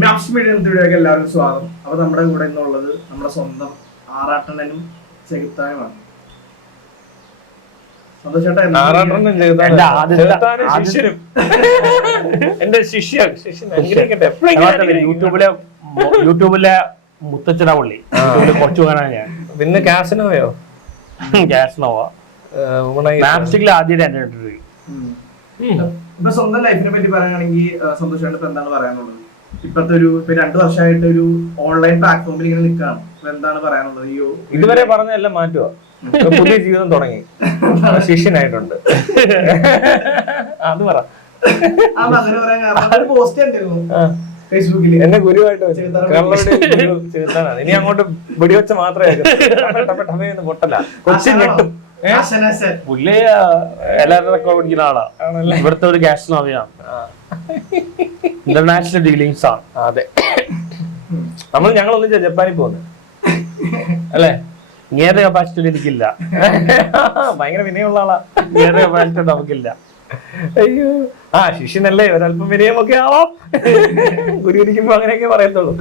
Maps media ഇന്ത്യയിലേക്ക് എല്ലാവർക്കും സ്വാഗതം. അപ്പൊ നമ്മുടെ കൂടെ ഇന്നുള്ളത് നമ്മുടെ സ്വന്തം ആറാട്ടണ്ണനും ചെകുത്താനുമാണ്. എന്റെ ശിഷ്യൻ യൂട്യൂബിലെ മുത്തച്ഛന പുള്ളി കുറച്ചു പോകാനാണ് ഞാൻ. പിന്നെ കാസിനോയോ ഗ്യാസ്നോവ മാപ്സ്റ്റിക്കിൽ ആദ്യമായിട്ട് എന്റെ ഇപ്പൊ സ്വന്തം ലൈഫിനെ പറ്റി പറയുകയാണെങ്കിൽ സന്തോഷമായിട്ട് ഇപ്പൊ എന്താണ് പറയാനുള്ളത്? ഇപ്പത്തെ ഒരു 2 വർഷമായിട്ട് ഒരു ഓൺലൈൻ പ്ലാറ്റ്ഫോമിൽ ഇങ്ങനെ നിൽക്കുകയാണ്. ഇപ്പൊ എന്താണ് പറയാനുള്ളത്? ഇതുവരെ പറഞ്ഞെല്ലാം മാറ്റുക, പുതിയ ജീവിതം തുടങ്ങി, ശിഷ്യനായിട്ടുണ്ട്. അത് പറ. അങ്ങനെ പറയാൻ കാരണം പോസ്റ്റ് ഉണ്ടായിരുന്നു ഫേസ്ബുക്കിൽ എന്നെ ഗുരുവായിട്ട് ചെറുത്താനാണ്. ഇനി അങ്ങോട്ട് വെടിവെച്ച മാത്രമേ പൊട്ടല കൊച്ചിൻ ഞെട്ടും. പുള്ളി എല്ലാവരും റെക്കോർഡ് പിടിക്കുന്ന ആളാ. ഇവിടുത്തെ ഒരു ഗ്യാസ്നോവയാണ്, ഇന്റർനാഷണൽ ഡീലിങ്സ് ആണ്. അതെ, ഞങ്ങളൊന്നും ജപ്പാനിൽ പോകുന്നു അല്ലേ? ഇങ്ങേറെ കപ്പാസിറ്റി എനിക്കില്ല. ഭയങ്കര വിനയുള്ള ആളാ. ഇങ്ങേറെ കപ്പാസിറ്റി നമുക്കില്ല. അയ്യോ, ശിഷ്യനല്ലേ, ഒരല്പം വിനയമൊക്കെ ആവാം. ഗുരു ഇരിക്കുമ്പോ അങ്ങനെയൊക്കെ പറയത്തുള്ളൂ.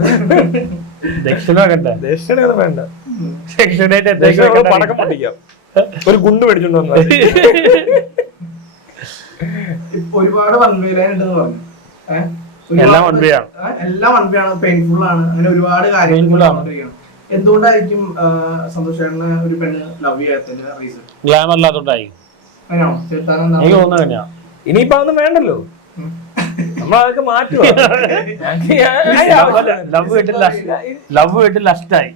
ദക്ഷിണ കണ്ടേ? ദക്ഷിണയൊന്നും വേണ്ട. പടക്കം പൊട്ടിക്കാം, ഒരു ഗുണ്ട് മേടിച്ചോണ്ട് വന്നു. ഒരുപാട് വൺവേലായിട്ടുണ്ടെന്ന് പറഞ്ഞു. എല്ലാം വൺവേയാണ്, എല്ലാം വൺവേയാണ്, പെയിൻഫുൾ ആണ്, അങ്ങനെ ഒരുപാട് കാര്യങ്ങൾ. എന്തുകൊണ്ടായിരിക്കും സന്തോഷേട്ടന് ഒരു പെണ്ണ് ലവ് ചെയ്യാത്തതിന്റെ റീസൺ? ഗ്ലാമർ ഇല്ലാത്തോണ്ടായി. എനിക്ക് തോന്നുന്നു ഇനിയിപ്പോ ഒന്നും വേണ്ടല്ലോ, നമ്മളതൊക്കെ മാറ്റുക. ലവ് വീട്ടിൽ ലസ്റ്റായി.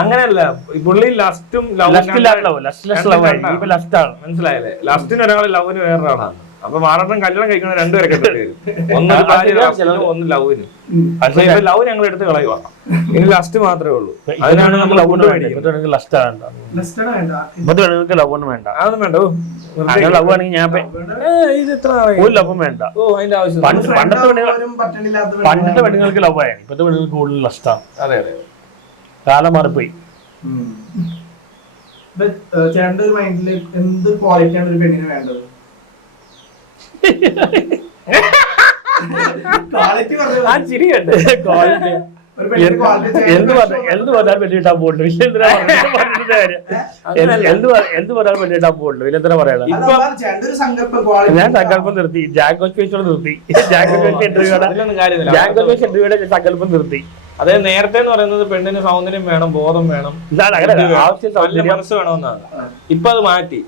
അങ്ങനെയല്ല, പുള്ളി ലസ്റ്റും മനസ്സിലായല്ലേ? ലസ്റ്റിന് ഒരാള് ലവിന് വേറൊരാളാണ്. അപ്പൊ മാറാട്ടം കല്യാണം കഴിക്കണ രണ്ടുപേരെ കെട്ടിട്ട് വരും. ഒന്നൊരു ഒന്ന് ലവിന്. പക്ഷെ ഇപ്പൊ ലവ് ഞങ്ങൾ എടുത്ത് കളയുക. ഇനി ലസ്റ്റ് മാത്രമേ ഉള്ളൂ. അതിനാണ് നമ്മൾ ലവ് ലസ്റ്റ് വേണ്ട, ലവ് വേണ്ട, അതൊന്നും വേണ്ട. ലവ് ആണെങ്കിൽ ഞാൻ ഒരു ലവും വേണ്ട. പണ്ടത്തെ പെണ്ണുങ്ങൾക്ക് ലവ് ആയാണ്, ഇപ്പത്തെ പെണ്ണുങ്ങൾക്ക് കൂടുതൽ ലസ്റ്റാണ്. അതെ അതെ, കാലം മാറിപ്പോയി. ചേട്ടന്റെ ഒരു മൈൻഡില് എന്ത് ക്വാളിറ്റിയാണ് ഒരു പെണ്ണിന് വേണ്ടത്? എന്ത് പറഞ്ഞാൽ വേണ്ടിട്ടാ പോകണ്ടു, എന്ത് പറഞ്ഞാൽ വേണ്ടിട്ടാ പോകണ്ടു, പിന്നെന്തിനാ പറയണം? ഞാൻ സങ്കല്പം നിർത്തി, ജാങ്കോസ് പേച്ചോട് നിർത്തി, ഇന്റർവ്യൂടെ സങ്കല്പം നിർത്തി. അതായത് നേരത്തെ എന്ന് പറയുന്നത് പെണ്ണിന് സൗന്ദര്യം വേണം, ബോധം വേണം, മനസ്സ് വേണമെന്നാണ്. ഇപ്പൊ അത് മാറ്റി.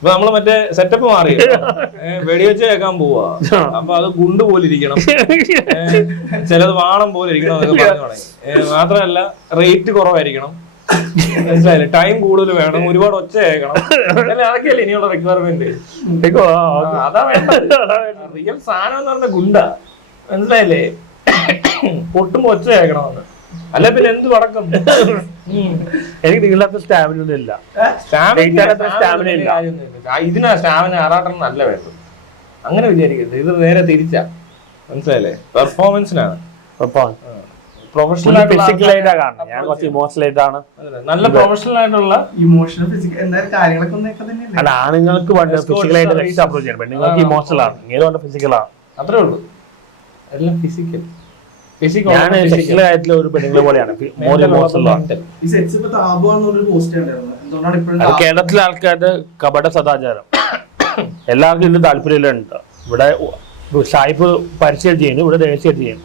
ഇപ്പൊ നമ്മള് മറ്റേ സെറ്റപ്പ് മാറി, വെടിവെച്ച് കേൾക്കാൻ പോവാ. അപ്പൊ അത് ഗുണ്ട് പോലെ ഇരിക്കണം, ചിലത് വാണം പോലെ ഇരിക്കണം എന്നൊക്കെ പറഞ്ഞു തുടങ്ങി. മാത്രമല്ല റേറ്റ് കുറവായിരിക്കണം, മനസ്സിലായില്ലേ? ടൈം കൂടുതൽ വേണം, ഒരുപാട് ഒച്ച കേൾക്കണം. അതൊക്കെയല്ലേ ഇനിയുള്ള റിക്വയർമെന്റ്. അതാ വേണ്ട, റിയൽ സാധനം എന്ന് പറഞ്ഞ ഗുണ്ട, മനസ്സിലായില്ലേ? പൊട്ടുമ്പോ ഒച്ച കേൾക്കണമെന്ന്. അല്ല പിന്നെ എന്ത് പടക്കം? എനിക്ക് നിങ്ങളത്തെ സ്റ്റാമിന ഒന്നും ഇല്ല. ഇതിനാ സ്റ്റാമിന ആറാട്ടം നല്ല വേണ്ടത്. അങ്ങനെ വിചാരിക്കരുത്, ഇത് നേരെ തിരിച്ചാ, മനസ്സിലായില്ലേ? പെർഫോമൻസിനാണ്. പ്രൊഫഷണൽ ഞാൻ കുറച്ച് ഇമോഷണൽ ആയിട്ടാണ്, നല്ല പ്രൊഫഷണൽ ആയിട്ടുള്ള ഇമോഷണൽ ഫിസിക്കൽ എന്തായാലും കാര്യങ്ങളൊക്കെ അല്ല. ആണുങ്ങൾക്ക് ഫിസിക്കൽ ആയിട്ട് അപ്രോച്ച് ചെയ്യണം, പെണ്ണുങ്ങൾക്ക് ഇമോഷണൽ ആണ്, ഏതുകൊണ്ട് ഫിസിക്കൽ ആണ്. അത്രേ ഉള്ളൂ, എല്ലാം ഫിസിക്കൽ. ഒരു പെണ്ണുങ്ങളെ പോലെയാണ്. കേരളത്തിലെ ആൾക്കാരുടെ കപട സദാചാരം എല്ലാവർക്കും ഇതിന് താല്പര്യമുണ്ട്. ഇവിടെ സായിപ്പ് പരസ്യം ചെയ്യുന്നു, ഇവിടെ ദേശീയ ചെയ്യുന്നു.